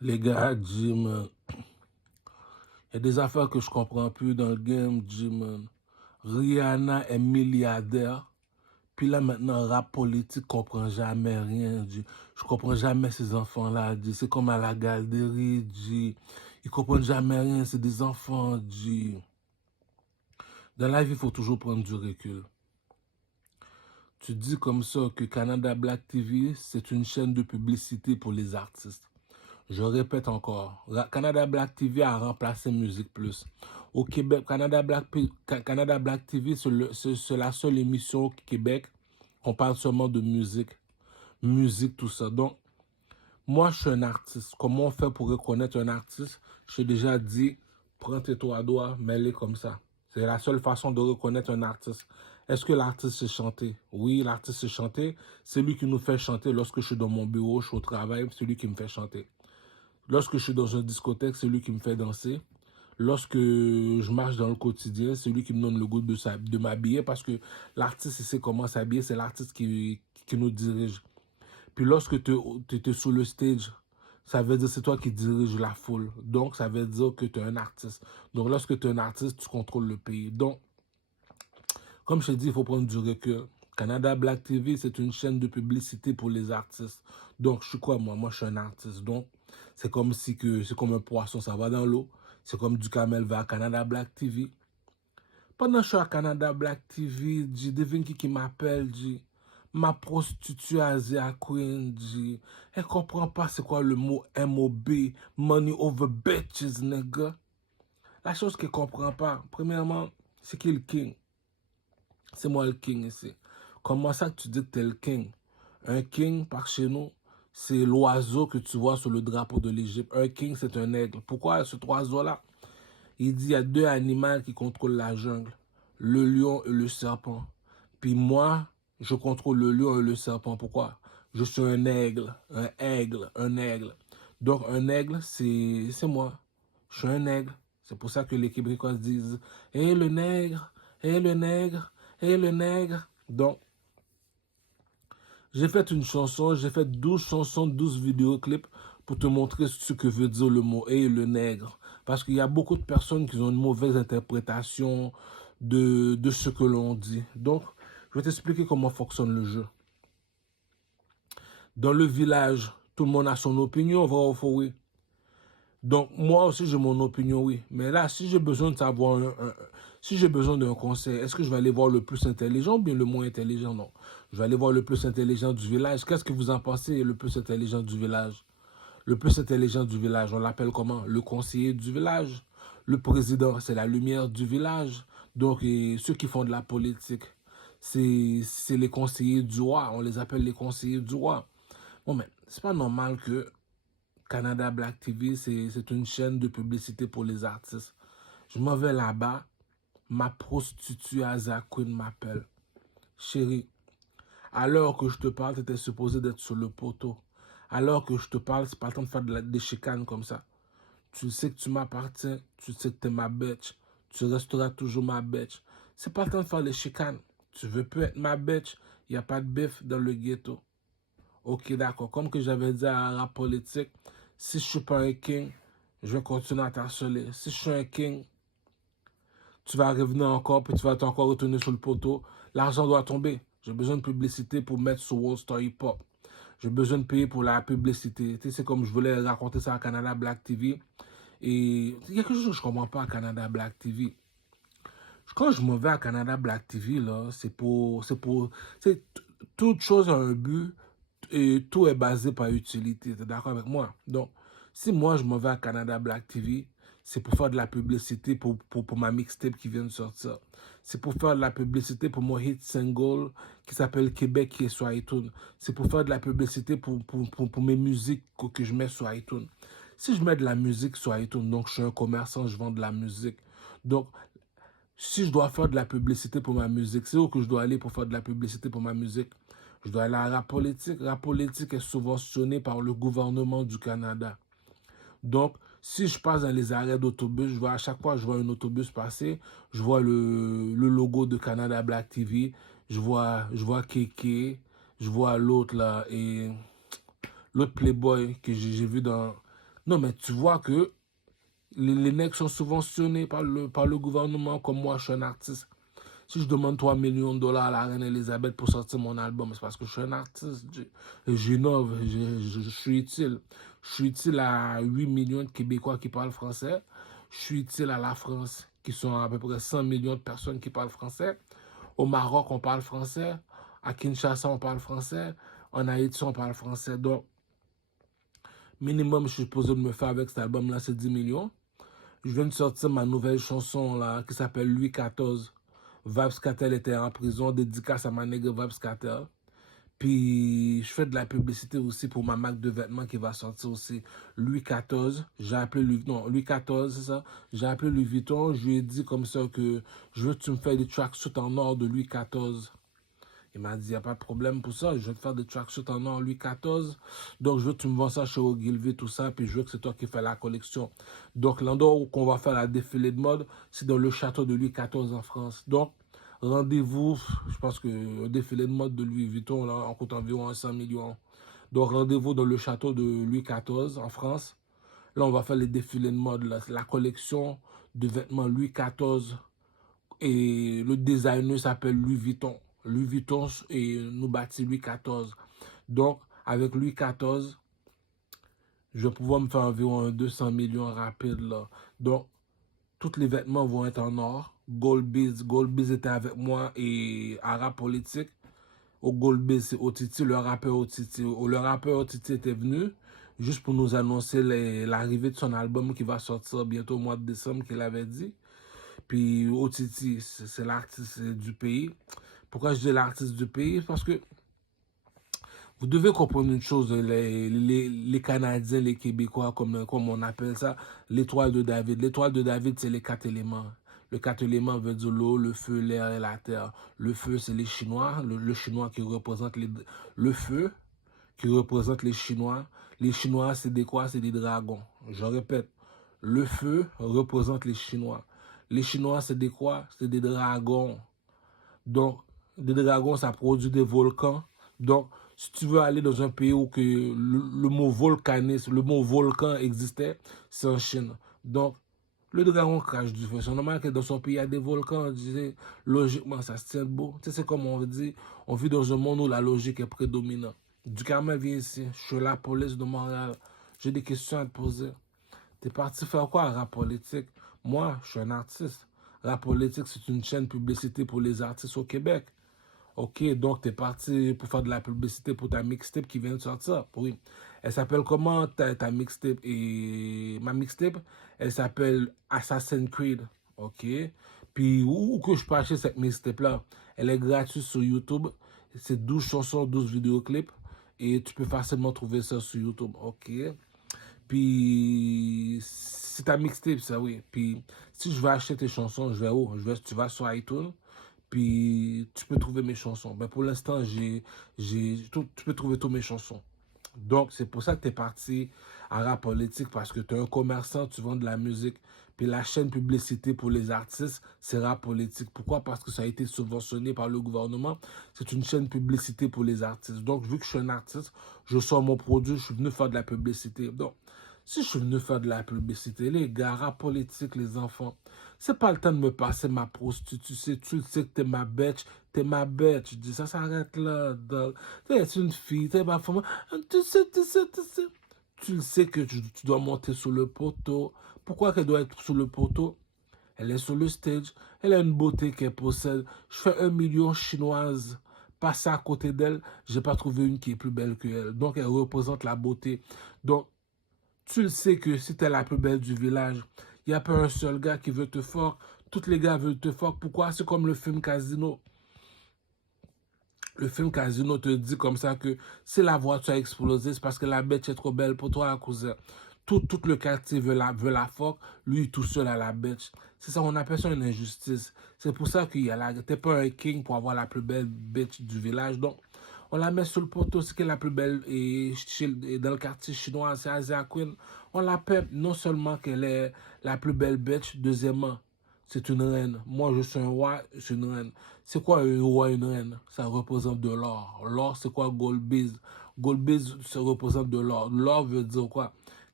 Les gars, Jim, il y a des affaires que je comprends plus dans le game, Jim. Rihanna est milliardaire. Puis là, maintenant, rap politique, comprend jamais rien, G. Je comprends jamais ces enfants-là, G. C'est comme à la galerie, G. Ils comprennent jamais rien, c'est des enfants, G. Dans la vie, il faut toujours prendre du recul. Tu dis comme ça que Canada Black TV, c'est une chaîne de publicité pour les artistes. Je répète encore, Canada Black TV a remplacé Musique Plus. Au Québec, Canada Black TV, c'est la seule émission au Québec qu'on parle seulement de musique, tout ça. Donc, moi, je suis un artiste. Comment on fait pour reconnaître un artiste? Je t'ai déjà dit, prends tes trois doigts, mets-les comme ça. C'est la seule façon de reconnaître un artiste. Est-ce que l'artiste sait chanter? Oui, l'artiste sait chanter. C'est lui qui nous fait chanter lorsque je suis dans mon bureau, je suis au travail, c'est lui qui me fait chanter. Lorsque je suis dans une discothèque, c'est lui qui me fait danser. Lorsque je marche dans le quotidien, c'est lui qui me donne le goût de m'habiller parce que l'artiste, il sait comment s'habiller, c'est l'artiste qui nous dirige. Puis lorsque tu es sur le stage, ça veut dire que c'est toi qui dirige la foule. Donc, ça veut dire que tu es un artiste. Donc, lorsque tu es un artiste, tu contrôles le pays. Donc, comme je t'ai dit, il faut prendre du recul. Canada Black TV, c'est une chaîne de publicité pour les artistes. Donc, je suis quoi, moi? Moi, je suis un artiste. Donc, c'est comme si que c'est comme un poisson, ça va dans l'eau. C'est comme du camel va à Canada Black TV. Pendant que je suis à Canada Black TV, j'ai devine qui m'appelle, j'ai ma prostituée Asia Queen, j'ai elle comprend pas c'est quoi le mot MOB, Money Over Bitches, nigga. La chose qu'elle comprend pas, premièrement, c'est qui le king? C'est moi le king ici. Comment ça que tu dis que t'es le king? Un king, par chez nous, c'est l'oiseau que tu vois sur le drapeau de l'Égypte. Un king, c'est un aigle. Pourquoi ce oiseau-là? Il dit il y a deux animaux qui contrôlent la jungle. Le lion et le serpent. Puis moi, je contrôle le lion et le serpent. Pourquoi? Je suis un aigle. Un aigle. Un aigle. Donc un aigle, c'est moi. Je suis un aigle. C'est pour ça que les Québécois disent « Hé le nègre, hé le nègre, hé le nègre ». Donc, j'ai fait une chanson, j'ai fait 12 chansons, 12 vidéoclips pour te montrer ce que veut dire le mot « et le nègre ». Parce qu'il y a beaucoup de personnes qui ont une mauvaise interprétation de ce que l'on dit. Donc, je vais t'expliquer comment fonctionne le jeu. Dans le village, tout le monde a son opinion, vrai ou faux, oui. Donc, moi aussi, j'ai mon opinion, oui. Mais là, si j'ai besoin de savoir, si j'ai besoin d'un conseil, est-ce que je vais aller voir le plus intelligent ou bien le moins intelligent? Non. Je vais aller voir le plus intelligent du village. Qu'est-ce que vous en pensez, le plus intelligent du village? Le plus intelligent du village, on l'appelle comment? Le conseiller du village. Le président, c'est la lumière du village. Donc, ceux qui font de la politique, c'est les conseillers du roi. On les appelle les conseillers du roi. Bon, mais c'est pas normal que Canada Black TV, c'est une chaîne de publicité pour les artistes. Je m'en vais là-bas, ma prostituée Aza Queen m'appelle. Chérie, à l'heure que je te parle, tu étais supposé d'être sur le poteau. À l'heure que je te parle, c'est pas le temps de faire des chicanes comme ça. Tu sais que tu m'appartiens, tu sais que tu es ma bitch, tu resteras toujours ma bitch. C'est pas le temps de faire les chicanes. Tu veux plus être ma bitch, il n'y a pas de bif dans le ghetto. Ok, d'accord. Comme que j'avais dit à la politique, si je suis pas un king, je vais continuer à t'harceler. Si je suis un king, tu vas revenir encore, puis tu vas encore retourner sur le poteau. L'argent doit tomber. J'ai besoin de publicité pour mettre sur World Star Hip Hop. J'ai besoin de payer pour la publicité. Tu sais, c'est comme je voulais raconter ça à Canada Black TV. Et il y a quelque chose que je comprends pas à Canada Black TV. Quand je m'en vais à Canada Black TV, là, toute chose a un but et tout est basé par utilité. Tu es d'accord avec moi? Donc, si moi je m'en vais à Canada Black TV, c'est pour faire de la publicité pour ma mixtape qui vient de sortir. C'est pour faire de la publicité pour mon hit single qui s'appelle Québec qui est sur iTunes. C'est pour faire de la publicité pour mes musiques que je mets sur iTunes. Si je mets de la musique sur iTunes, donc je suis un commerçant, je vends de la musique. Donc, si je dois faire de la publicité pour ma musique, c'est où que je dois aller pour faire de la publicité pour ma musique? Je dois aller à la politique. La politique est subventionnée par le gouvernement du Canada. Donc, si je passe dans les arrêts d'autobus, je vois à chaque fois que je vois un autobus passer, je vois le logo de Canada Black TV, je vois Keke, je vois l'autre là, et l'autre Playboy que j'ai vu Non, mais tu vois que les nègres sont subventionnés par le gouvernement, comme moi, je suis un artiste. Si je demande 3 millions de dollars à la reine Elisabeth pour sortir mon album, c'est parce que je suis un artiste. J'innove, je suis utile. Je suis utile à 8 millions de Québécois qui parlent français. Je suis utile à la France, qui sont à peu près 100 millions de personnes qui parlent français. Au Maroc, on parle français. À Kinshasa, on parle français. En Haïti, on parle français. Donc, minimum, je suis supposé de me faire avec cet album-là, c'est 10 millions. Je viens de sortir ma nouvelle chanson là, qui s'appelle Louis XIV. Vybz Kartel était en prison, dédicace à ma nègre Vybz Kartel. Puis je fais de la publicité aussi pour ma marque de vêtements qui va sortir aussi Louis XIV. J'ai appelé Louis, non, Louis XIV, c'est ça. J'ai appelé Louis Vuitton, je lui ai dit comme ça que je veux que tu me fasses des tracksuits en or de Louis XIV. Il m'a dit, il n'y a pas de problème pour ça. Je vais te faire des tracksuits en or Louis XIV. Donc, je veux que tu me vends ça chez Ogilvy, tout ça. Puis, je veux que c'est toi qui fais la collection. Donc, l'endroit où on va faire la défilé de mode, c'est dans le château de Louis XIV en France. Donc, rendez-vous. Je pense que le défilé de mode de Louis Vuitton, là, on coûte environ 100 millions. Donc, rendez-vous dans le château de Louis XIV en France. Là, on va faire les défilés de mode, là, la collection de vêtements Louis XIV et le designer s'appelle Louis Vuitton. Louis Vuitton et nous bâtit Louis XIV. Donc, avec Louis XIV, je vais pouvoir me faire environ 200 millions rapide là. Donc, tous les vêtements vont être en or. Goldbiz était avec moi et Arabe Politique. Au Goldbiz, c'est Otiti, le rappeur Otiti. Le rappeur Otiti était venu juste pour nous annoncer l'arrivée de son album qui va sortir bientôt au mois de décembre, qu'il avait dit. Puis Otiti, c'est l'artiste du pays. Pourquoi je dis l'artiste du pays? Parce que vous devez comprendre une chose, les Canadiens, les Québécois, comme on appelle ça, l'étoile de David. L'étoile de David, c'est les 4 éléments. Le 4 éléments veut dire l'eau, le feu, l'air et la terre. Le feu, c'est les Chinois. Le Chinois qui représente le feu, qui représente les Chinois. Les Chinois, c'est des quoi? C'est des dragons. Je répète, le feu représente les Chinois. Les Chinois, c'est des quoi? C'est des dragons. Donc, des dragons, ça produit des volcans. Donc, si tu veux aller dans un pays où que le mot volcanisme, le mot volcan existait, c'est en Chine. Donc, le dragon crache du feu. C'est normal que dans son pays, il y a des volcans. Logiquement, ça se tient debout. Tu sais, c'est comme on dit, on vit dans un monde où la logique est prédominante. Du Carmel, viens ici. Je suis la police de Montréal. J'ai des questions à te poser. T'es parti faire quoi à Rap Politique? Moi, je suis un artiste. Rap Politique, c'est une chaîne publicité pour les artistes au Québec. Ok, donc t'es parti pour faire de la publicité pour ta mixtape qui vient de sortir. Oui. Elle s'appelle comment ta mixtape? Et ma mixtape, elle s'appelle Assassin's Creed. Ok. Puis où que je peux acheter cette mixtape-là? Elle est gratuite sur YouTube. C'est 12 chansons, 12 vidéoclips. Et tu peux facilement trouver ça sur YouTube. Ok. Puis, c'est ta mixtape, ça, oui. Puis, si je veux acheter tes chansons, je vais où? Tu vas sur iTunes, puis tu peux trouver mes chansons. Ben, pour l'instant, tu peux trouver toutes mes chansons. Donc, c'est pour ça que tu es parti à Rap Politique, parce que tu es un commerçant, tu vends de la musique. Puis la chaîne publicité pour les artistes, c'est Rap Politique. Pourquoi? Parce que ça a été subventionné par le gouvernement. C'est une chaîne publicité pour les artistes. Donc, vu que je suis un artiste, je sors mon produit, je suis venu faire de la publicité. Donc, si je suis venu faire de la publicité, les gars, Rap Politique, les enfants, c'est pas le temps de me passer ma prostituée. Tu le sais que t'es ma bête. T'es ma bête. Je dis, ça s'arrête là. T'es une fille, t'es ma femme. Tu sais. Tu le sais que tu dois monter sur le poteau. Pourquoi qu'elle doit être sur le poteau? Elle est sur le stage. Elle a une beauté qu'elle possède. Je fais 1 million chinoise. Passer à côté d'elle, j'ai pas trouvé une qui est plus belle qu'elle. Donc, elle représente la beauté. Donc, tu le sais que si t'es la plus belle du village, il n'y a pas un seul gars qui veut te fuck. Tous les gars veulent te fuck. Pourquoi? C'est comme le film Casino. Le film Casino te dit comme ça que si la voiture a explosé, c'est parce que la bête est trop belle pour toi, cousin. Tout le quartier veut la fuck, lui tout seul à la bête. C'est ça, on appelle ça une injustice. C'est pour ça qu'il y a t'es pas un king pour avoir la plus belle bitch du village. Donc, on la met sur le poteau, c'est qu'elle est la plus belle et dans le quartier chinois, c'est Asia Queen. On l'appelle non seulement qu'elle est la plus belle bitch, deuxièmement, c'est une reine. Moi, je suis un roi, je suis une reine. C'est quoi un roi, une reine? Ça représente de l'or. L'or, c'est quoi Gold Biz? Gold Biz, ça représente de l'or. L'or veut dire quoi?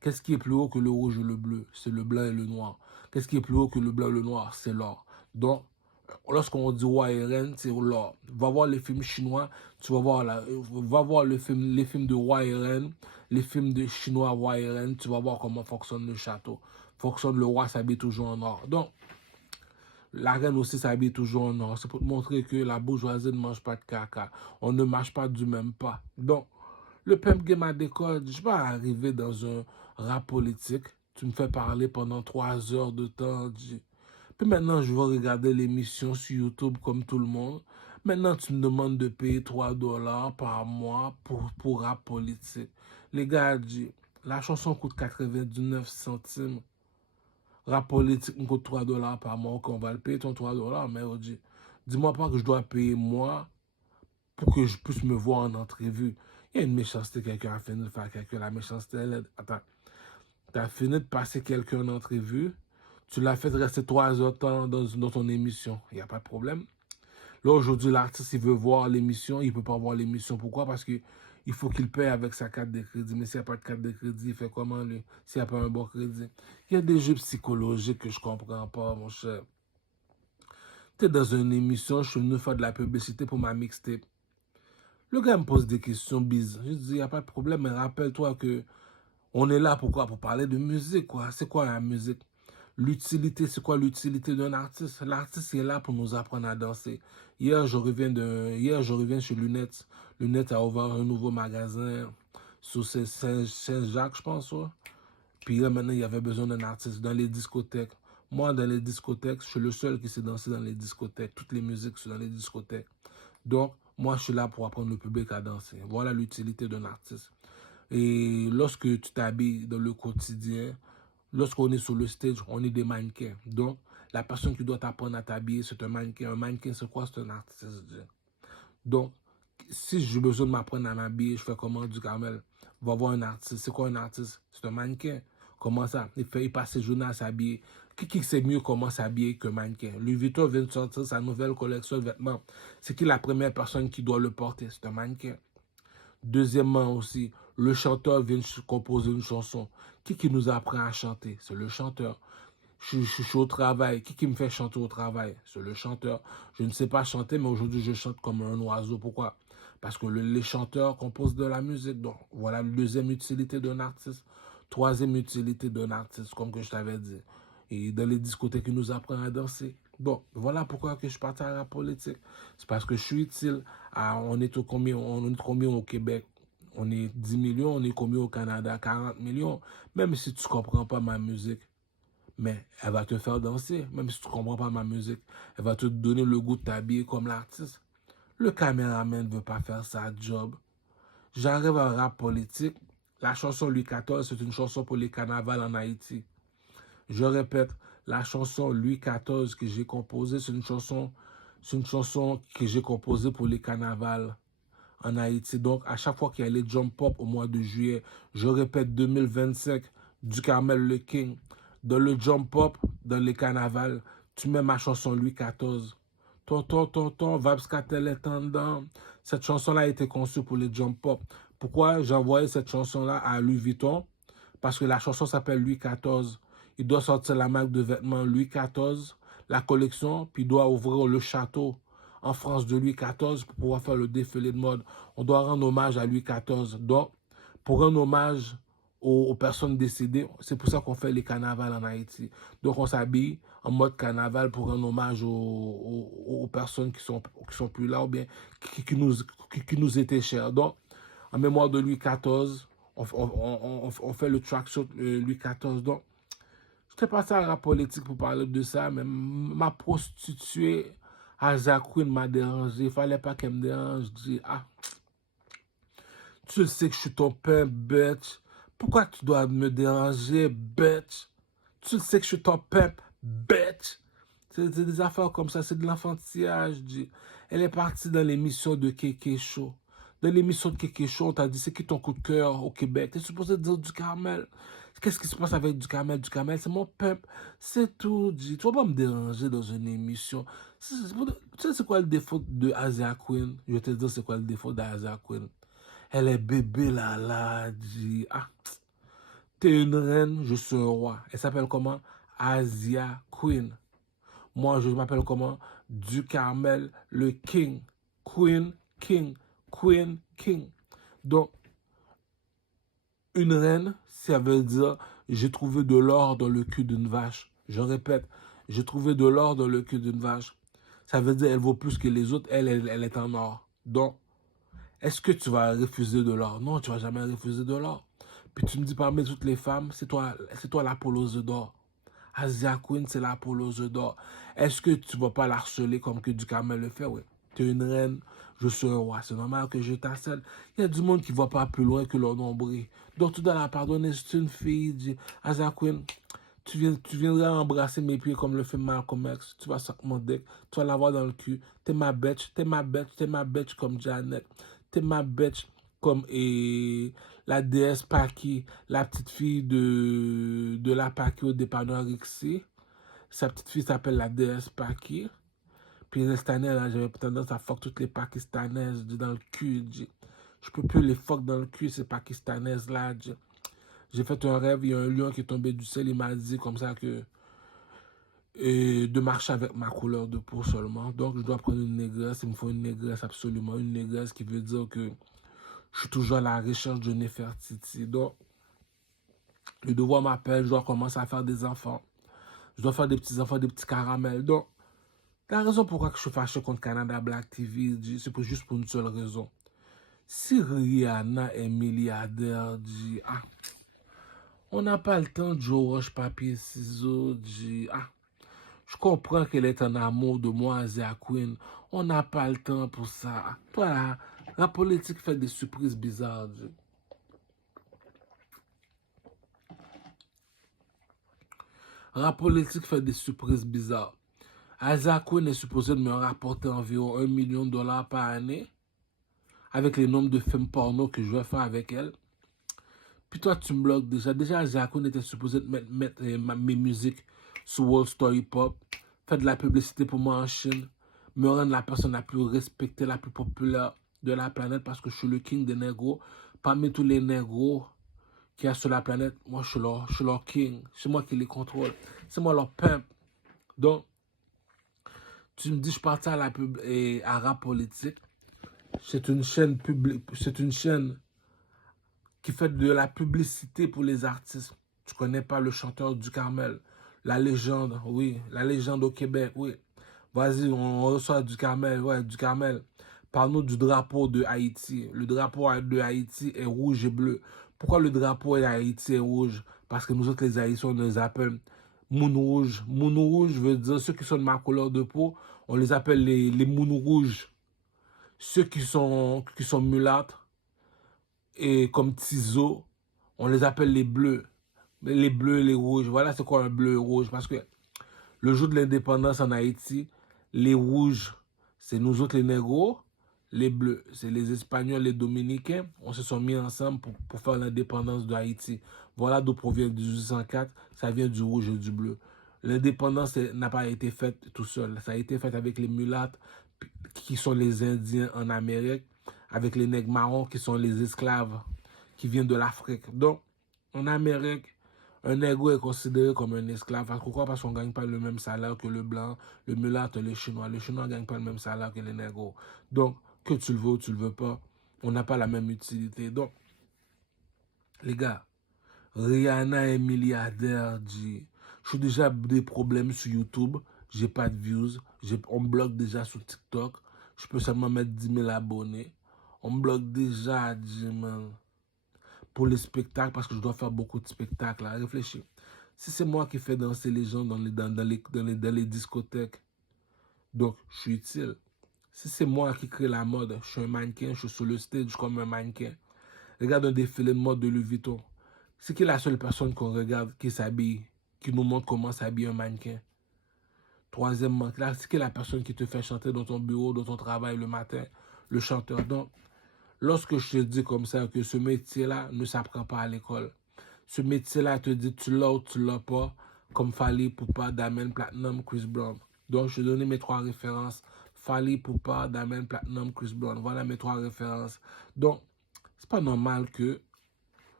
Qu'est-ce qui est plus haut que le rouge et le bleu? C'est le blanc et le noir. Qu'est-ce qui est plus haut que le blanc et le noir? C'est l'or. Donc, lorsqu'on dit roi et reine, c'est l'or. Va voir les films chinois, tu vas voir, va voir les films de roi et reine, les films de chinois roi et reine, tu vas voir comment fonctionne le château. Fonctionne, le roi s'habille toujours en or. Donc, la reine aussi s'habille toujours en or. C'est pour te montrer que la bourgeoisie ne mange pas de caca. On ne marche pas du même pas. Donc, le pimp game à décor, je ne vais pas arriver dans un rap politique. Tu me fais parler pendant 3 heures de temps. Puis maintenant, je vais regarder l'émission sur YouTube comme tout le monde. Maintenant, tu me demandes de payer 3 dollars par mois pour rap politique. Les gars, la chanson coûte 99 centimes. Rap politique me coûte 3 dollars par mois. Ok, on va le payer ton 3 dollars, mais dis-moi pas que je dois payer moi pour que je puisse me voir en entrevue. Il y a une méchanceté, quelqu'un a fini de faire quelqu'un. La méchanceté, attends, tu as fini de passer quelqu'un en entrevue, tu l'as fait rester 3 heures de temps dans ton émission. Il n'y a pas de problème. Là, aujourd'hui, l'artiste, il veut voir l'émission, il ne peut pas voir l'émission. Pourquoi? Parce que il faut qu'il paye avec sa carte de crédit. Mais s'il n'y a pas de carte de crédit, il fait comment, lui? S'il n'y a pas un bon crédit. Il y a des jeux psychologiques que je ne comprends pas, mon cher. Tu es dans une émission, je suis venu faire de la publicité pour ma mixtape. Le gars me pose des questions bizarres. Je dis, il n'y a pas de problème, mais rappelle-toi que on est là pourquoi? Pour parler de musique, quoi. C'est quoi la musique? L'utilité, c'est quoi l'utilité d'un artiste? L'artiste est là pour nous apprendre à danser. Hier, je reviens chez Lunettes. Lunettes a ouvert un nouveau magasin sur Saint-Jacques, je pense. Ouais. Puis là, maintenant, il y avait besoin d'un artiste dans les discothèques. Moi, dans les discothèques, je suis le seul qui sait danser dans les discothèques. Toutes les musiques sont dans les discothèques. Donc, moi, je suis là pour apprendre le public à danser. Voilà l'utilité d'un artiste. Et lorsque tu t'habilles dans le quotidien, lorsqu'on est sur le stage, on est des mannequins. Donc, la personne qui doit t'apprendre à t'habiller, c'est un mannequin. Un mannequin, c'est quoi? C'est un artiste. Donc, si j'ai besoin de m'apprendre à m'habiller, je fais comment du Carmel? Va voir un artiste. C'est quoi un artiste? C'est un mannequin. Comment ça? Il passe ses journées à s'habiller. Qui sait mieux comment s'habiller qu'un mannequin? Louis Vuitton vient de sortir sa nouvelle collection de vêtements. C'est qui la première personne qui doit le porter? C'est un mannequin. Deuxièmement aussi, le chanteur vient composer une chanson. Qui nous apprend à chanter? C'est le chanteur. Je suis au travail. Qui me fait chanter au travail? C'est le chanteur. Je ne sais pas chanter, mais aujourd'hui, je chante comme un oiseau. Pourquoi? Parce que les chanteurs composent de la musique. Donc, voilà la deuxième utilité d'un artiste. Troisième utilité d'un artiste, comme que je t'avais dit. Et dans les discothèques, il nous apprend à danser. Bon, voilà pourquoi que je partais à la politique. C'est parce que je suis utile. On est combien au Québec? On est 10 millions. On est combien au Canada? 40 millions. Même si tu ne comprends pas ma musique, mais elle va te faire danser. Même si tu ne comprends pas ma musique, elle va te donner le goût de t'habiller comme l'artiste. Le caméraman ne veut pas faire sa job. J'arrive à un rap politique. La chanson Louis XIV, c'est une chanson pour les carnavals en Haïti. Je répète, la chanson Louis XIV que j'ai composée, c'est une chanson que j'ai composée pour les carnavals en Haïti. Donc, à chaque fois qu'il y a les Jump Pop au mois de juillet, je répète 2025, du Carmel le King. Dans le Jump Pop, dans les carnavals, tu mets ma chanson Louis XIV. Tonton, Vabs Cartel est en dedans. Cette chanson-là a été conçue pour les Jump Pop. Pourquoi j'ai envoyé cette chanson-là à Louis Vuitton? Parce que la chanson s'appelle Louis XIV. Il doit sortir la marque de vêtements Louis XIV, la collection, puis il doit ouvrir le château en France de Louis XIV pour pouvoir faire le défilé de mode. On doit rendre hommage à Louis XIV. Donc, pour rendre hommage aux personnes décédées, c'est pour ça qu'on fait les carnavals en Haïti. Donc, on s'habille en mode carnaval pour rendre hommage aux personnes qui sont plus là ou bien qui nous étaient chères. Donc, en mémoire de Louis XIV, on fait le track sur Louis XIV. Donc, je t'ai passé à la politique pour parler de ça, mais ma prostituée Aza Queen m'a dérangé. Il fallait pas qu'elle me dérange. Je dis, tu sais que je suis ton père, bitch. Pourquoi tu dois me déranger, bitch? Tu sais que je suis ton père, bitch. C'est des affaires comme ça, c'est de l'enfantillage. Elle est partie dans l'émission de Kéké Show. Dans l'émission de Kéké Show, on t'a dit c'est qui ton coup de cœur au Québec? T'es supposé dire du Carmel. Qu'est-ce qui se passe avec du Carmel? Du Carmel, c'est mon peuple. C'est tout, Tu vas pas me déranger dans une émission. Tu sais c'est quoi le défaut de Asia Queen? Je vais te dire c'est quoi le défaut d'Asia Queen. Elle est bébé là, T'es une reine, je suis un roi. Elle s'appelle comment? Asia Queen. Moi, je m'appelle comment? Du Carmel, le King. Queen, King. Queen, King. Donc, une reine, ça veut dire j'ai trouvé de l'or dans le cul d'une vache. Je répète, j'ai trouvé de l'or dans le cul d'une vache. Ça veut dire elle vaut plus que les autres, elle est en or. Donc, est-ce que tu vas refuser de l'or? Non, tu vas jamais refuser de l'or. Puis tu me dis parmi toutes les femmes, c'est toi l'Apollo d'or. Asia Queen, c'est l'Apollo d'or. Est-ce que tu vas pas l'harceler comme que du Carmel le fait? Oui. Tu es une reine, je suis un roi. C'est normal que je t'harcèle. Il y a du monde qui ne va pas plus loin que leur nombril. Donc tu dois la pardonner. C'est une fille. Dit, Asia Queen, tu viendras embrasser mes pieds comme le fait Malcolm X. Tu vas suck mon deck. Tu vas l'avoir dans le cul. T'es ma bitch. T'es ma bitch. T'es ma bitch comme Janet. T'es ma bitch comme la déesse Paki, la petite fille de la Paki au dépanneur Rixi. Sa petite fille s'appelle la déesse Paki. Puis cette année, là, j'avais tendance à fuck toutes les Pakistanaises dans le cul. Je peux plus les fuck dans le cul, ces Pakistanaises là. J'ai fait un rêve, il y a un lion qui est tombé du ciel, il m'a dit comme ça que de marcher avec ma couleur de peau seulement. Donc je dois prendre une négresse, il me faut une négresse absolument, une négresse qui veut dire que je suis toujours à la recherche de Nefertiti. Donc le devoir m'appelle, je dois commencer à faire des enfants. Je dois faire des petits enfants, des petits caramels. Donc la raison pourquoi je suis fâché contre Canada Black TV, c'est juste pour une seule raison. Si Rihanna est milliardaire, on n'a pas le temps de jouer au roche, papier, ciseaux, je comprends qu'elle est en amour de moi, Asia Queen. On n'a pas le temps pour ça. Toi, là, la politique fait des surprises bizarres, La politique fait des surprises bizarres. Asia Queen est supposé de me rapporter environ 1 million de dollars par année avec les nombres de films porno que je vais faire avec elle. Puis toi, tu me bloques déjà. Déjà, Asia Queen était supposé de mettre mes musiques sur World Story Pop, faire de la publicité pour moi en Chine, me rendre la personne la plus respectée, la plus populaire de la planète parce que je suis le king des négros. Parmi tous les négros qu'il y a sur la planète, moi, je suis leur king. C'est moi qui les contrôle. C'est moi leur pimp. Donc, tu me dis, je partais à la pub et à rap politique. C'est une chaîne publique, c'est une chaîne qui fait de la publicité pour les artistes. Tu connais pas le chanteur du Carmel, la légende, oui, la légende au Québec, oui. Vas-y, on reçoit du Carmel, ouais, du Carmel. Parle-nous du drapeau de Haïti. Le drapeau de Haïti est rouge et bleu. Pourquoi le drapeau de Haïti est rouge? Parce que nous autres, les Haïtiens, on les appelle Moun rouge. Moun rouge veut dire ceux qui sont de ma couleur de peau, on les appelle les Moun rouges. Ceux qui sont mulâtres et comme Tizo, on les appelle les bleus. Les bleus et les rouges. Voilà c'est quoi un bleu et rouge. Parce que le jour de l'indépendance en Haïti, les rouges, c'est nous autres les négros. Les bleus, c'est les Espagnols, les Dominicains. On se sont mis ensemble pour faire l'indépendance de Haïti. Voilà d'où provient 1804. Ça vient du rouge et du bleu. L'indépendance n'a pas été faite tout seul. Ça a été fait avec les mulattes qui sont les Indiens en Amérique, avec les nègres marrons qui sont les esclaves qui viennent de l'Afrique. Donc, en Amérique, un nègre est considéré comme un esclave. Pourquoi? Parce qu'on ne gagne pas le même salaire que le blanc, le mulâtre, le chinois. Le chinois ne gagne pas le même salaire que les nègres. Donc, que tu le veux ou tu le veux pas, on n'a pas la même utilité. Donc, les gars, Rihanna est milliardaire, je suis déjà des problèmes sur YouTube, j'ai pas de views, on me bloque déjà sur TikTok, je peux seulement mettre 10 000 abonnés. On me bloque déjà, man, pour les spectacles, parce que je dois faire beaucoup de spectacles. Là. Réfléchis. Si c'est moi qui fais danser les gens dans les discothèques, donc je suis utile. Si c'est moi qui crée la mode, je suis un mannequin, je suis sur le stage comme un mannequin. Regarde un défilé de mode de Louis Vuitton. C'est qui la seule personne qu'on regarde qui s'habille, qui nous montre comment s'habille un mannequin? Troisièmement, c'est qui la personne qui te fait chanter dans ton bureau, dans ton travail le matin? Le chanteur. Donc, lorsque je te dis comme ça que ce métier-là ne s'apprend pas à l'école, ce métier-là te dit tu l'as ou tu l'as pas, comme Fally Ipupa, Damien Platinum, Chris Brown. Donc, je te donne mes 3 références. Fally Ipupa, Damien Platinum, Chris Brown. Voilà mes 3 références. Donc, c'est pas normal que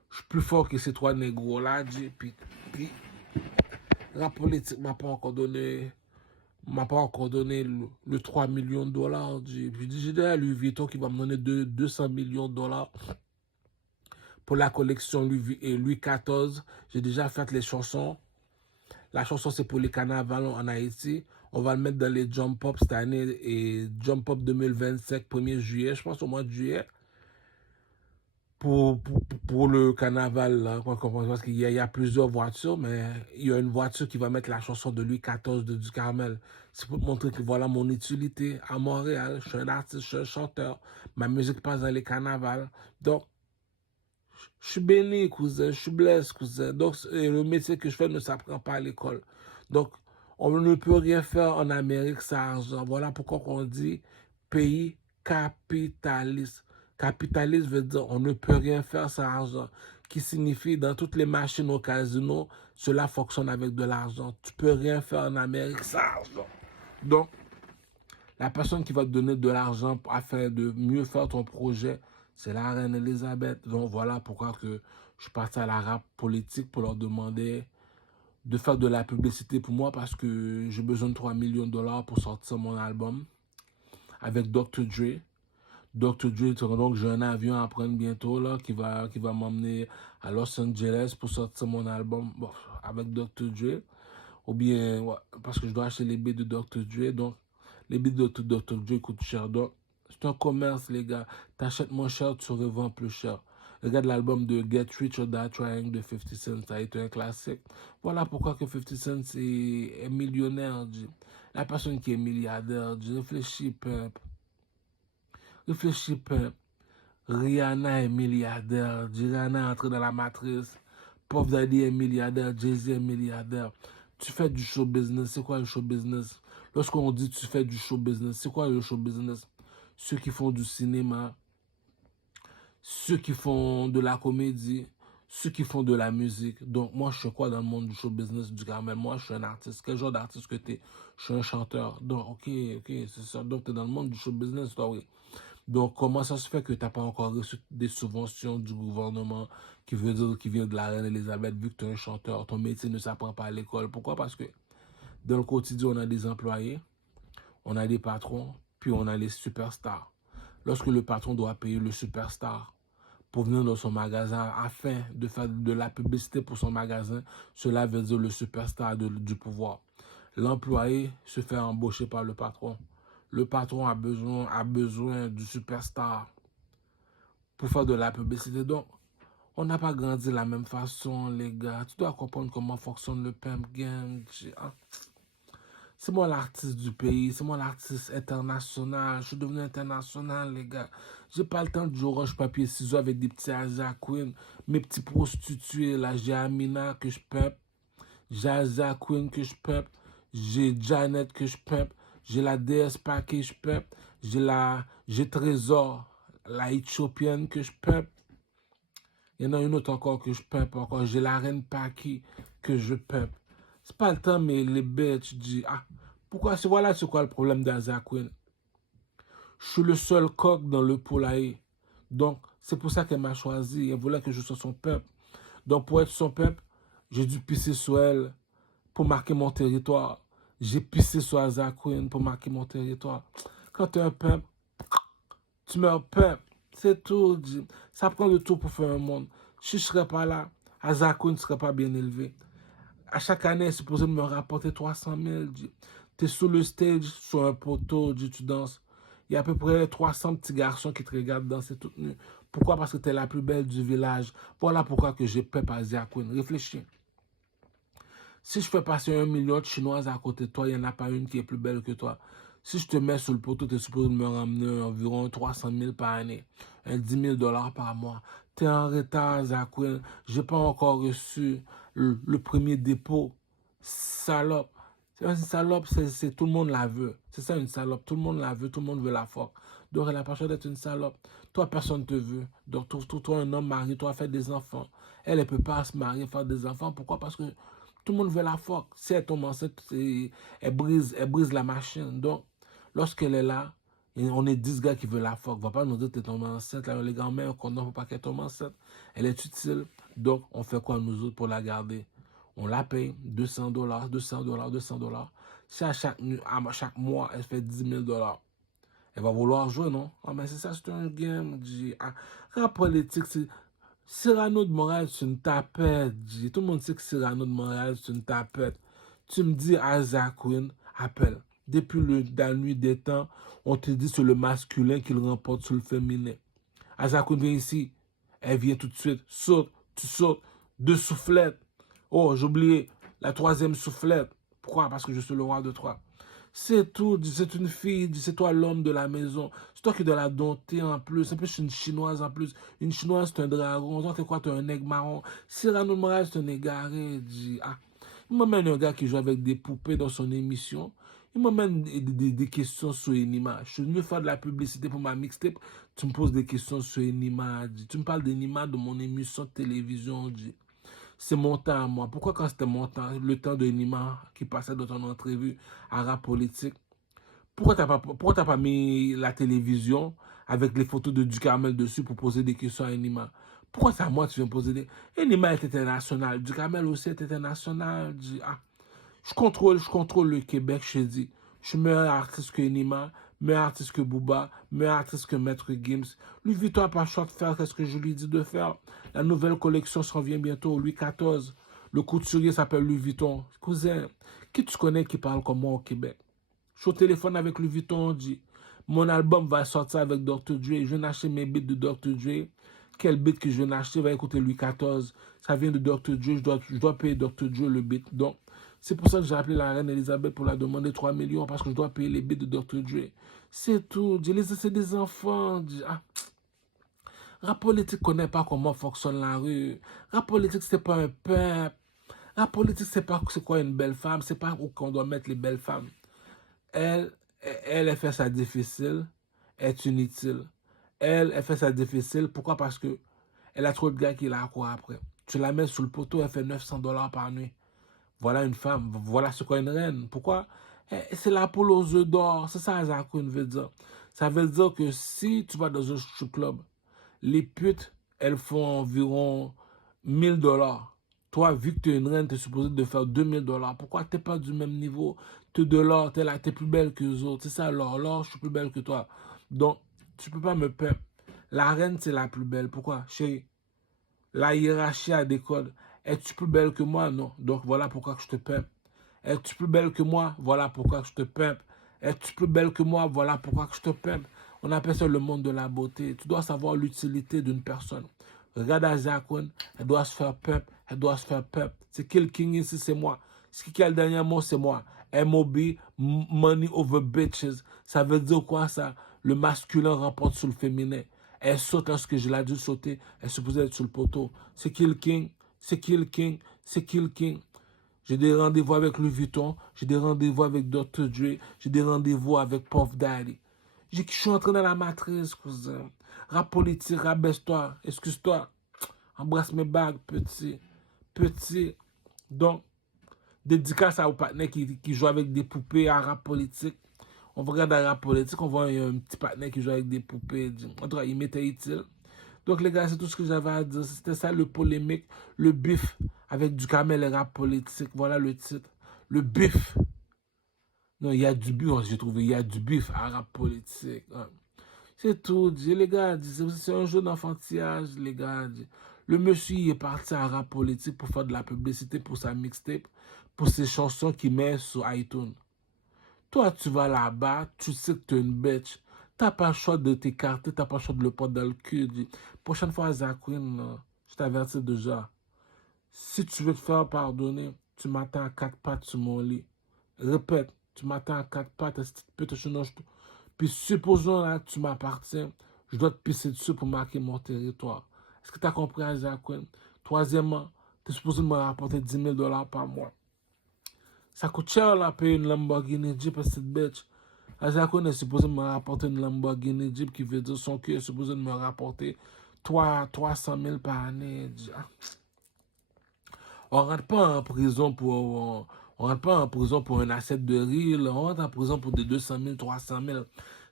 Je suis plus fort que ces trois négros là, dit. Puis la politique m'a pas encore donné le 3 millions de dollars. Puis j'ai dit à Louis Vuitton qui va me donner 200 millions de dollars pour la collection Louis XIV. J'ai déjà fait les chansons. La chanson, c'est pour les carnavals en Haïti. On va le mettre dans les Jump Up cette année. Et Jump Up 2025, 1er juillet, je pense au mois de juillet. Pour le carnaval, là, parce qu'il y a plusieurs voitures, mais il y a une voiture qui va mettre la chanson de Louis XIV de Du Carmel. C'est pour te montrer que voilà mon utilité à Montréal. Je suis un artiste, je suis un chanteur. Ma musique passe dans les carnavals. Donc, je suis béni, cousin. Je suis blessé, cousin. Donc, le métier que je fais ne s'apprend pas à l'école. Donc, on ne peut rien faire en Amérique sans argent. Voilà pourquoi on dit pays capitaliste. Capitaliste veut dire on ne peut rien faire sans argent. Qui signifie dans toutes les machines au casino, cela fonctionne avec de l'argent. Tu peux rien faire en Amérique sans argent. Donc, la personne qui va te donner de l'argent afin de mieux faire ton projet, c'est la reine Elisabeth. Donc voilà pourquoi que je suis parti à la rap politique pour leur demander de faire de la publicité pour moi parce que j'ai besoin de 3 millions de dollars pour sortir mon album avec Dr. Dre. Dr. Dre, donc j'ai un avion à prendre bientôt là, qui va m'emmener à Los Angeles pour sortir mon album avec Dr. Dre. Ou bien, ouais, parce que je dois acheter les bits de Dr. Dre. Donc, les bits de Dr. Dre coûtent cher. Donc, c'est un commerce, les gars. T'achètes moins cher, tu revends plus cher. Regarde l'album de Get Rich or Die Trying de 50 Cent. Ça a été un classique. Voilà pourquoi que 50 Cent est millionnaire. Dit. La personne qui est milliardaire, dit, réfléchis, peuple. Réfléchis, peuple. Rihanna est milliardaire. Rihanna est entrée dans la matrice. Puff Daddy est milliardaire. Jay-Z est milliardaire. Tu fais du show business. C'est quoi le show business? Lorsqu'on dit tu fais du show business, c'est quoi le show business? Ceux qui font du cinéma, ceux qui font de la comédie, ceux qui font de la musique. Donc, moi, je suis quoi dans le monde du show business du Carmel? Moi, je suis un artiste. Quel genre d'artiste que tu es? Je suis un chanteur. Donc, ok, c'est ça. Donc, tu es dans le monde du show business, toi, oui. Donc, comment ça se fait que tu n'as pas encore reçu des subventions du gouvernement qui veut dire qui vient de la reine Elisabeth vu que tu es un chanteur? Ton métier ne s'apprend pas à l'école. Pourquoi? Parce que dans le quotidien, on a des employés, on a des patrons, puis on a les superstars. Lorsque le patron doit payer le superstar pour venir dans son magasin afin de faire de la publicité pour son magasin, cela veut dire le superstar du pouvoir. L'employé se fait embaucher par le patron. Le patron a besoin du superstar pour faire de la publicité. Donc, on n'a pas grandi de la même façon, les gars. Tu dois comprendre comment fonctionne le pimp game. C'est moi l'artiste du pays, c'est moi l'artiste international. Je suis devenu international, les gars. J'ai pas le temps de jouer roche, papier, ciseaux avec des petits Asia Queen. Mes petits prostituées, là, j'ai Amina que je pimp. J'ai Asia Queen que je pimp. J'ai Janet que je pimp. J'ai la DS que je pimp. J'ai Trésor, la Éthiopienne que je pimp. Il y en a une autre encore que je pimp encore. J'ai la reine Paki que je pimp. C'est pas le temps, mais les bêtes, je dis, pourquoi, voilà c'est quoi le problème d'Asia Queen. Je suis le seul coq dans le poulailler. Donc, c'est pour ça qu'elle m'a choisi. Elle voulait que je sois son peuple. Donc, pour être son peuple, j'ai dû pisser sur elle pour marquer mon territoire. J'ai pissé sur Asia Queen pour marquer mon territoire. Quand tu es un peuple, tu mets un peuple. C'est tout. Ça prend de tout pour faire un monde. Si je ne serais pas là, Asia Queen ne serait pas bien élevé. À chaque année, elle est supposée me rapporter 300 000. Tu es sur le stage, sur un poteau, tu danses. Il y a à peu près 300 petits garçons qui te regardent danser toute nue. Pourquoi? Parce que tu es la plus belle du village. Voilà pourquoi que j'ai peur à Asia Queen. Réfléchis. Si je fais passer 1 million de Chinoises à côté de toi, il n'y en a pas une qui est plus belle que toi. Si je te mets sur le poteau, tu es supposé me ramener environ 300 000 par année. 10 000 $ par mois. Tu es en retard, Zaquin. Je n'ai pas encore reçu le premier dépôt. Salope. C'est une salope, tout le monde la veut. C'est ça une salope. Tout le monde la veut, tout le monde veut la force. Donc elle n'a pas choisi d'être une salope. Toi, personne ne te veut. Donc trouve-toi un homme, marie-toi, fais des enfants. Elle ne peut pas se marier, faire des enfants. Pourquoi? Parce que tout le monde veut la force. Si elle tombe enceinte, elle brise la machine. Donc, lorsqu'elle est là, Et on est 10 gars qui veulent la fuck. Va pas nous dire que t'es tombé enceinte. Là, les gars, mais un condom, faut pas qu'elle tombe enceinte. Elle est utile. Donc, on fait quoi nous autres pour la garder? On la paye 200$, 200$, 200$. Si à chaque mois, elle fait 10 000$. Elle va vouloir jouer, non? Ah, mais c'est ça, c'est un game. Rap politique, c'est... Cyrano de Montréal, c'est une tapette. Tout le monde sait que Cyrano de Montréal, c'est une tapette. Tu me dis, Isaac Queen, appelle. Depuis la nuit des temps, on te dit c'est le masculin qui le remporte sur le féminin. Isaac Queen vient ici. Elle vient tout de suite. Saute, tu sautes. 2 soufflettes. Oh, j'ai oublié la 3e soufflette. Pourquoi? Parce que je suis le roi de 3. C'est tout, c'est une fille, c'est toi l'homme de la maison. C'est toi qui dois la dompter en plus. En plus, je suis une chinoise en plus. Une chinoise, c'est un dragon. Toi, t'es quoi? T'es un aigle marron. Cyrano de Montréal, c'est un égaré. Il m'emmène un gars qui joue avec des poupées dans son émission. Il m'emmène des questions sur Enima. Je suis venu faire de la publicité pour ma mixtape. Tu me poses des questions sur Enima. Tu me parles d'Enima de mon émission de télévision. C'est mon temps à moi. Pourquoi quand c'était mon temps, le temps de Nima qui passait dans ton entrevue à rap politique, pourquoi t'as pas mis la télévision avec les photos de Ducamel dessus pour poser des questions à Nima? Pourquoi c'est à moi que tu viens poser des... Nima est international. Ducamel aussi est international. Je contrôle le Québec, je te dis. Je suis meilleur artiste que Nima, meilleur artiste que Booba, meilleur artiste que Maître Gims. Louis Vuitton n'a pas le choix de faire ce que je lui dis de faire. La nouvelle collection s'en vient bientôt, Louis XIV. Le couturier s'appelle Louis Vuitton. Cousin, qui tu connais qui parle comme moi au Québec? Je suis au téléphone avec Louis Vuitton, on dit. Mon album va sortir avec Dr. Dre. Je viens d'acheter mes beats de Dr. Dre. Quel beat que je viens d'acheter va écouter Louis XIV. Ça vient de Dr. Dre. Je dois payer Dr. Dre le beat. Donc, c'est pour ça que j'ai appelé la reine Elisabeth pour la demander 3 millions parce que je dois payer les beats de Dr. Dre. C'est tout. C'est des enfants. Rap politique connaît pas comment fonctionne la rue. Rap politique, c'est pas un peuple. Rap politique, c'est pas c'est quoi une belle femme. C'est pas où qu'on doit mettre les belles femmes. Elle, elle fait ça difficile, est inutile. Elle fait ça difficile. Pourquoi? Parce que elle a trop de gars qui la quoi après. Tu la mets sous le poteau, elle fait 900$ par nuit. Voilà une femme, voilà ce qu'est une reine. Pourquoi? C'est la poule aux œufs d'or. C'est ça, Zakoun veut dire. Ça veut dire que si tu vas dans un strip club, les putes, elles font environ 1000$. Toi, vu que tu es une reine, tu es supposé de faire 2000$. Pourquoi tu n'es pas du même niveau? Tu es de l'or, tu es plus belle que les autres. C'est ça, l'or. L'or, je suis plus belle que toi. Donc, tu peux pas me perdre. La reine, c'est la plus belle. Pourquoi? Chérie, la hiérarchie a des codes. Es-tu plus belle que moi? Non. Donc, voilà pourquoi que je te pimpe. Es-tu plus belle que moi? Voilà pourquoi que je te pimpe. Es-tu plus belle que moi? Voilà pourquoi que je te pimpe. On appelle ça le monde de la beauté. Tu dois savoir l'utilité d'une personne. Regarde Azakon, elle doit se faire pimp, elle doit se faire pimp. C'est qui le king ici? C'est moi. Ce qui a le dernier mot, c'est moi. MOB, money over bitches. Ça veut dire quoi ça? Le masculin remporte sur le féminin. Elle saute lorsque je l'ai dû sauter. Elle est supposée être sur le poteau. C'est qui le king? C'est qui le king? C'est qui le king? J'ai des rendez-vous avec Louis Vuitton. J'ai des rendez-vous avec Dr. Dre. J'ai des rendez-vous avec Puff Daddy. Je suis entré dans la matrice, cousin. Rap politique, rabaisse-toi. Excuse-toi. Embrasse mes bagues, petit. Petit. Donc, dédicace à aux partenaires qui jouent avec des poupées à rap politique. On regarde à rap politique, on voit un petit partenaire qui joue avec des poupées. En tout cas, il m'était utile. Donc, les gars, c'est tout ce que j'avais à dire. C'était ça le polémique, le bif avec du camel et rap politique. Voilà le titre. Le bif. Non, il y a du bif, j'ai trouvé. Il y a du bif à rap politique. C'est tout, les gars. C'est un jeu d'enfantillage, les gars. Le monsieur il est parti à rap politique pour faire de la publicité pour sa mixtape, pour ses chansons qu'il met sur iTunes. Toi, tu vas là-bas, tu sais que tu es une bitch. T'as pas le choix de t'écarter, t'as pas le choix de le prendre dans le cul. Prochaine fois, Zakwin, je t'avertis déjà. Si tu veux te faire pardonner, tu m'attends à 4 pattes sur mon lit. Répète, tu m'attends à 4 pattes, puis supposons là que tu m'appartiens, je dois te pisser dessus pour marquer mon territoire. Est-ce que tu as compris, Zakwin? Troisièmement, tu es supposé me rapporter 10 000$ par mois. Ça coûte cher là, payer une Lamborghini Jeep à cette bitch. Azakon est supposé me rapporter une Lamborghini Jeep qui veut dire son cul est supposé me rapporter 300 000 par année. On rentre pas en prison pour... On rentre pas en prison pour un assiette de riz, on rentre en prison pour des 200 000, 300 000.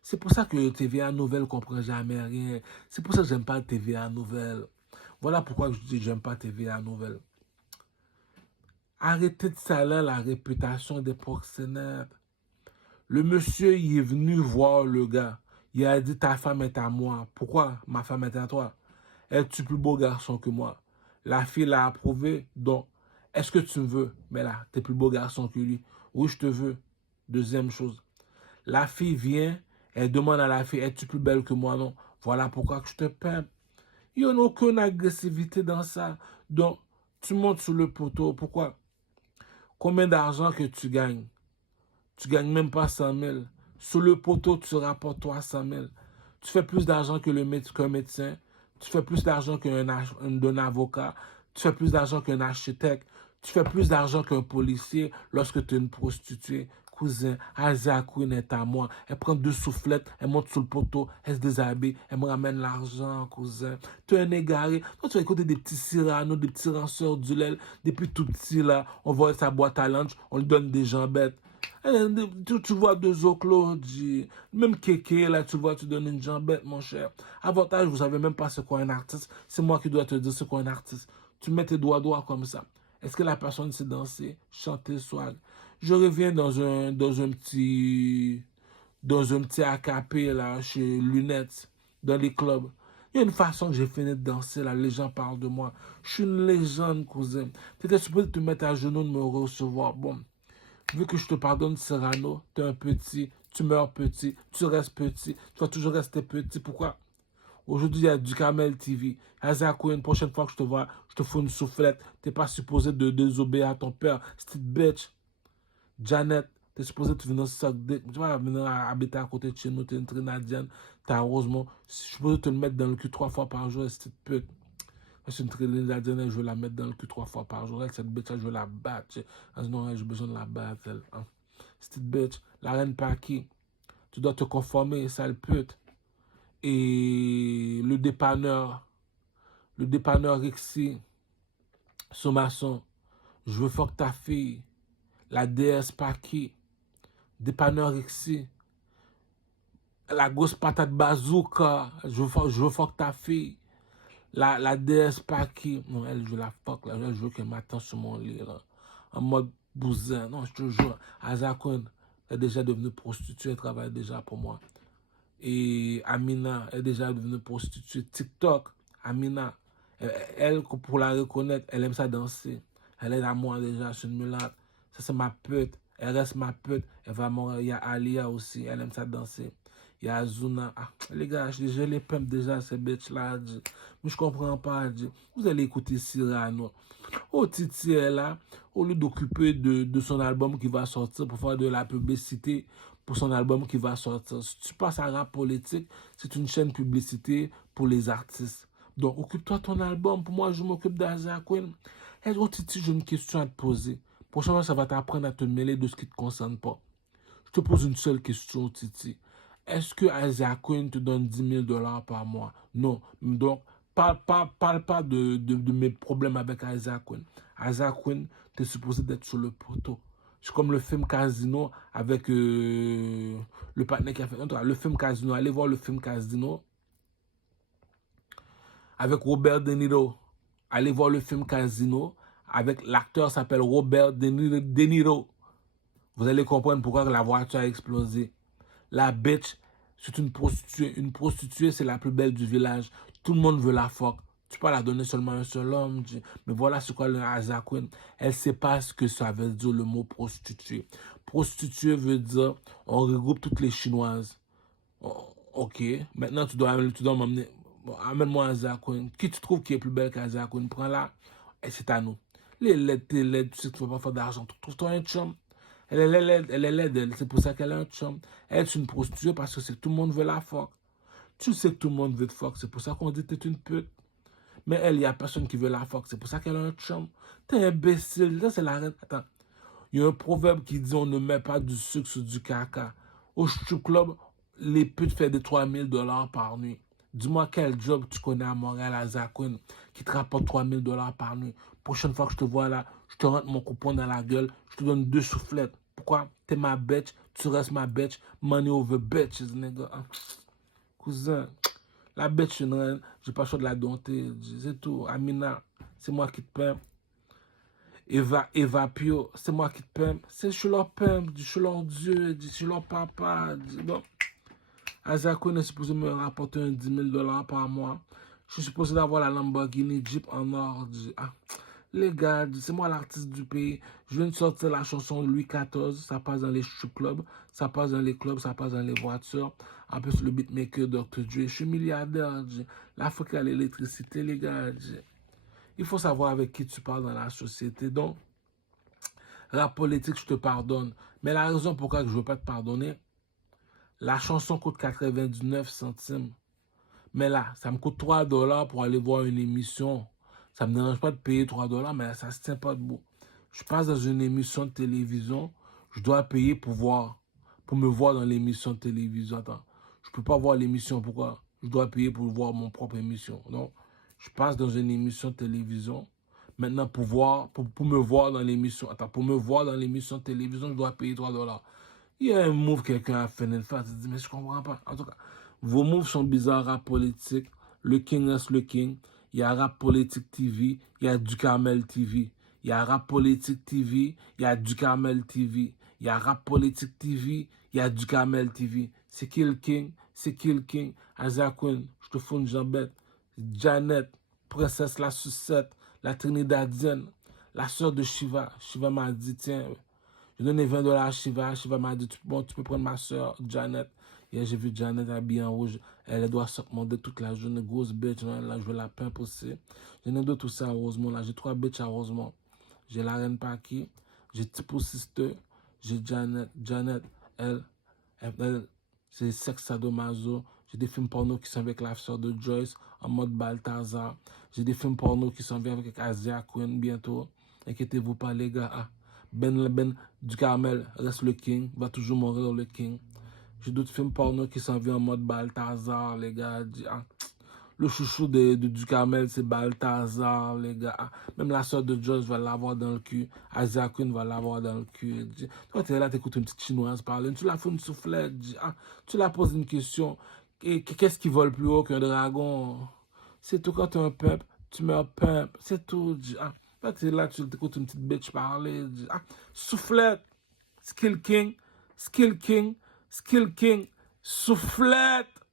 C'est pour ça que TVA Nouvelle ne comprend jamais rien. C'est pour ça que j'aime pas TVA Nouvelle. Voilà pourquoi je dis que j'aime pas TVA Nouvelle. Arrêtez de salir la réputation des proxénètes. Le monsieur, il est venu voir le gars. Il a dit, ta femme est à moi. Pourquoi ma femme est à toi? Es-tu plus beau garçon que moi? La fille l'a approuvé. Donc, est-ce que tu me veux? Mais là, tu es plus beau garçon que lui. Oui, je te veux. Deuxième chose. La fille vient, elle demande à la fille, es-tu plus belle que moi? Non. Voilà pourquoi que je te peins. Il n'y a aucune agressivité dans ça. Donc, tu montes sur le poteau. Pourquoi? Combien d'argent que tu gagnes? Tu gagnes même pas 100 000. Sur le poteau, tu rapportes 300 000. Tu fais plus d'argent qu'un médecin. Tu fais plus d'argent qu'un avocat. Tu fais plus d'argent qu'un architecte. Tu fais plus d'argent qu'un policier lorsque tu es une prostituée. Cousin, Asia Queen est à moi. Elle prend 2 soufflettes, elle monte sur le poteau, elle se déshabille, elle me ramène l'argent, cousin. Tu es un égaré. Toi, tu vas écouter des petits Cyrano, des petits ranceurs du lait. Depuis tout petit, là, on voit sa boîte à lunch, on lui donne des jambettes. Tu vois 2 Claudie. Même Kéké, là, tu vois, tu donnes une jambette, mon cher. Avantage, vous savez même pas ce qu'est un artiste. C'est moi qui dois te dire ce qu'est un artiste. Tu mets tes doigts droits comme ça. Est-ce que la personne sait danser, chanter, swag? Je reviens dans un petit acapé, là, chez Lunettes, dans les clubs. Il y a une façon que j'ai fini de danser, là, les gens parlent de moi. Je suis une légende, cousin. Tu étais supposé te mettre à genoux de me recevoir. Bon, vu que je te pardonne, Cyrano, tu es un petit, tu meurs petit, tu restes petit, tu vas toujours rester petit. Pourquoi? Aujourd'hui, il y a du Camel TV. Azako, une prochaine fois que je te vois, je te fous une soufflette. Tu n'es pas supposé de désobéir à ton père. Cette bitch. Janet, tu es supposé de venir suck dick. Tu vas venir habiter à côté de chez nous, tu es une Trinadienne, tu as Rosemont. Je suis supposé te le mettre dans le cul 3 fois par jour, cette pute. Je suis une Trinadienne, je vais la mettre dans le cul 3 fois par jour. Cette bitch, je vais la battre. Non, j'ai besoin de la battre. Hein. Cette bitch, la reine Paki, tu dois te conformer, sale pute. Et le dépanneur Rixi, Sommaçon, je veux fuck ta fille. La déesse Paki, dépanneur Rixi, la grosse patate bazooka, je veux fuck ta fille. La déesse Paki, non, elle, je veux la fuck, là, je veux qu'elle m'attende sur mon lit, là, en mode bousin. Non, je te jure, Azakon est déjà devenue prostituée, elle travaille déjà pour moi. Et Amina est déjà devenue prostituée. TikTok, Amina, elle, pour la reconnaître, elle aime ça danser. Elle est à moi déjà, c'est une mulâtre. Ça, c'est ma pute. Elle reste ma pute. Elle va mourir. Il y a Alia aussi, elle aime ça danser. Il y a Azuna. Ah, les gars, je les pump déjà, ces bitches-là. Mais je comprends pas. Vous allez écouter Cyrano. Oh, Titi est là, au lieu d'occuper de son album qui va sortir pour faire de la publicité pour son album qui va sortir. Si tu passes à rap politique, c'est une chaîne publicité pour les artistes. Donc, occupe-toi de ton album. Pour moi, je m'occupe d'Asia Queen. Et oh, Titi, j'ai une question à te poser. Prochainement, ça va t'apprendre à te mêler de ce qui ne te concerne pas. Je te pose une seule question, Titi. Est-ce que Asia Queen te donne 10 000 $ par mois? Non. Donc, parle pas de mes problèmes avec Asia Queen. Asia Queen, tu es supposé d'être sur le poteau. C'est comme le film Casino avec le partenaire qui a fait. Le film Casino, allez voir le film Casino avec Robert De Niro. Allez voir le film Casino avec l'acteur s'appelle Robert De Niro. Vous allez comprendre pourquoi la voiture a explosé. La bitch, c'est une prostituée. Une prostituée, c'est la plus belle du village. Tout le monde veut la fuck. Tu peux la donner seulement à un seul homme. Mais voilà ce qu'est le Asia Queen. Elle ne sait pas ce que ça veut dire le mot prostituée. Prostituée veut dire on regroupe toutes les Chinoises. Oh, ok. Maintenant, tu dois m'amener. Bon, amène-moi Asia Queen. Qui tu trouves qui est plus belle qu'Asia Queen? Prends-la. Et c'est à nous. Les LED, tu sais que tu ne vas pas faire d'argent. Trouve-toi un chum. Elle est laide, c'est pour ça qu'elle a un chum. Elle est une prostituée parce que tout le monde veut la fuck. Tu sais que tout le monde veut te fuck, c'est pour ça qu'on dit que t'es une pute. Mais elle, il n'y a personne qui veut la fuck, c'est pour ça qu'elle a un chum. T'es imbécile, là c'est la reine. Attends, il y a un proverbe qui dit on ne met pas du sucre sur du caca. Au strip club, les putes font des 3 000 $ par nuit. Dis-moi quel job tu connais à Montréal, à Zakoun, qui te rapporte 3 000 $ par nuit. Prochaine fois que je te vois là, je te rentre mon coupon dans la gueule, je te donne 2 soufflettes. Pourquoi? T'es ma bitch, tu restes ma bitch, money over bitches, nigga. Ah, cousin, la bitch, j'ai pas le choix de la dompter, c'est tout. Amina, c'est moi qui te paie. Eva Pio, c'est moi qui te paie. Je suis leur père, je suis leur Dieu, je suis leur papa. Donc, Azakoun est supposé me rapporter un 10 000 $ par mois. Je suis supposé d'avoir la Lamborghini Jeep en or. Ah, les gars, c'est moi l'artiste du pays. Je viens de sortir la chanson Louis XIV. Ça passe dans les strip clubs, ça passe dans les clubs, ça passe dans les voitures. En plus, le beatmaker Dr. Dre. Je suis milliardaire. L'Afrique a l'électricité, les gars. Il faut savoir avec qui tu parles dans la société. Donc, la politique, je te pardonne. Mais la raison pourquoi je ne veux pas te pardonner, la chanson coûte 99 centimes. Mais là, ça me coûte 3 $ pour aller voir une émission. Ça ne me dérange pas de payer 3 $, mais ça ne se tient pas debout. Je passe dans une émission de télévision, je dois payer pour me voir dans l'émission de télévision. Attends, je ne peux pas voir l'émission, pourquoi? Je dois payer pour voir mon propre émission. Donc, je passe dans une émission de télévision. Maintenant, pour me voir dans l'émission, pour me voir dans l'émission de télévision, je dois payer 3 $. Il y a un move que quelqu'un a fait une fois, tu te dis, mais je comprends pas. En tout cas, vos moves sont bizarres, rap politique. Le King reste le King. Il y a Rap Politique TV, il y a Ducarmel TV. Il y a Rap Politique TV, il y a Ducarmel TV. Il y a Rap Politique TV, il y a Ducarmel TV. C'est qui le King? C'est qui le King? Azakoun, je te fous une jambette. Janet, princesse la sucette, la Trinidadienne, la sœur de Shiva. Shiva m'a dit, tiens, j'ai donné 20 $ à Shiva. Shiva m'a dit, bon, tu peux prendre ma soeur, Janet. Hier, j'ai vu Janet habillée en rouge. Elle doit se demander toute la journée. Grosse bitch, là, je veux la pimper aussi. J'en ai d'autres aussi à Rosemont, là. J'ai 3 bitches à Rosemont. J'ai la reine Paki. J'ai Tipo Sister. J'ai Janet. Janet, elle c'est sexe sadomaso. J'ai des films porno qui sont avec la sœur de Joyce en mode Balthazar. J'ai des films porno qui sont avec Asia Queen bientôt. Inquiétez-vous pas, les gars. Ah. Ben Ducarmel reste le king, va toujours mourir le king. J'ai d'autres films porno qui s'en viennent en mode Balthazar, les gars. Ah, le chouchou de Ducarmel, c'est Balthazar, les gars. Ah, même la soeur de Joyce va l'avoir dans le cul. Asia Queen va l'avoir dans le cul. Toi, tu es là, tu écoutes une petite chinoise parler. Tu la fais une soufflette. Ah, tu la poses une question. Qu'est-ce qui vole plus haut qu'un dragon? C'est tout, quand tu es un pimp, tu mets un pimp. C'est tout. Ah. Là, tu es là, tu écoutes une petite bitch parler. Ah, soufflette, Skill King, Skill King, Skill King, soufflette.